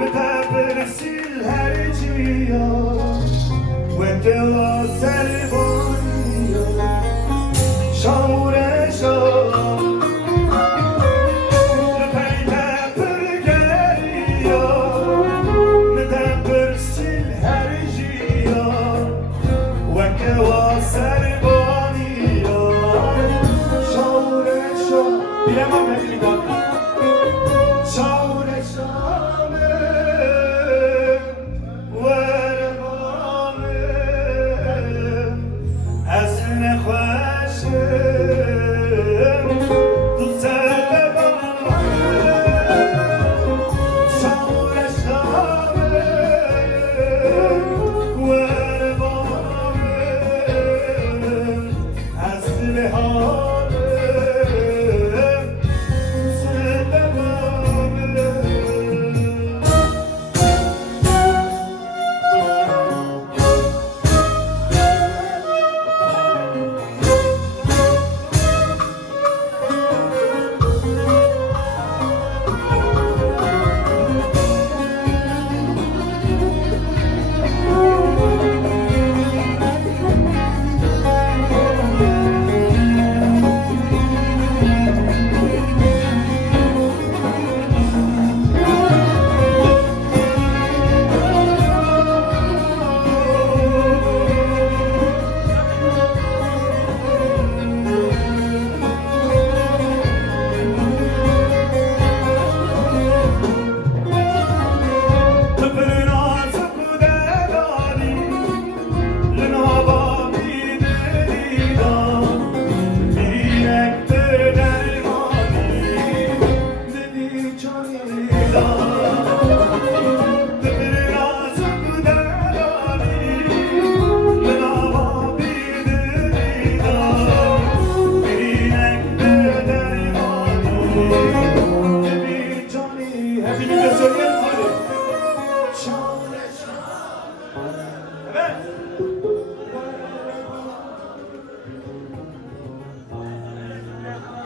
متبرس الهرجية وتواصل بانية شعور شعور لبيتا برقالية متبرس الهرجية وتواصل بانية شعور شعور bilemem hep bir dakika شعور شعور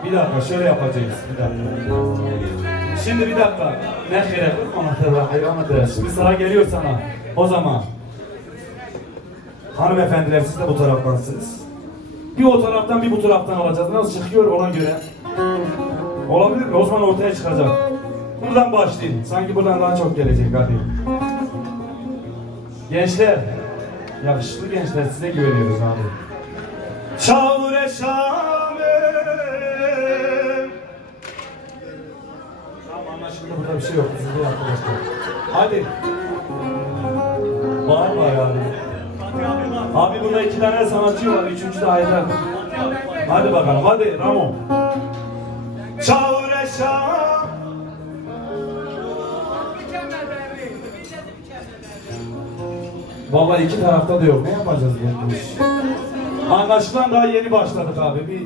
Bir dakika şöyle yapacağız. Bir dakika. Şimdi bir dakika. Ne gerek yok anahtarla hayvanatı. Şimdi sıra geliyor sana. O zaman hanımefendiler siz de bu taraftansınız. Bir o taraftan bir bu taraftan alacağız. Nasıl çıkıyor ona göre. Olabilir mi? O zaman ortaya çıkacak. Buradan başlayın. Sanki buradan daha çok gelecek hadi. Gençler. Yakışıklı gençler size güveniyoruz abi. Şavre şavre. Tamam anlaşıldı burada bir şey yok. Siz de arkadaşlar. Hadi. Bağırma ya. Abi burada 2 tane sanatçı var. 3. de Haydar. Hadi bakalım. Hadi Ramo. Şavre şavre. Vallahi 2 tarafta da yok. Ne yapacağız bu iş? Anlaşılan daha yeni başladık abi. Bir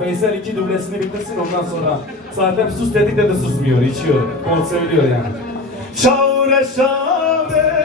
Veysel 2 dublesini bitirsin ondan sonra. Zaten sus dedik de susmuyor, içiyor. O söylüyor yani. Şavre şavre.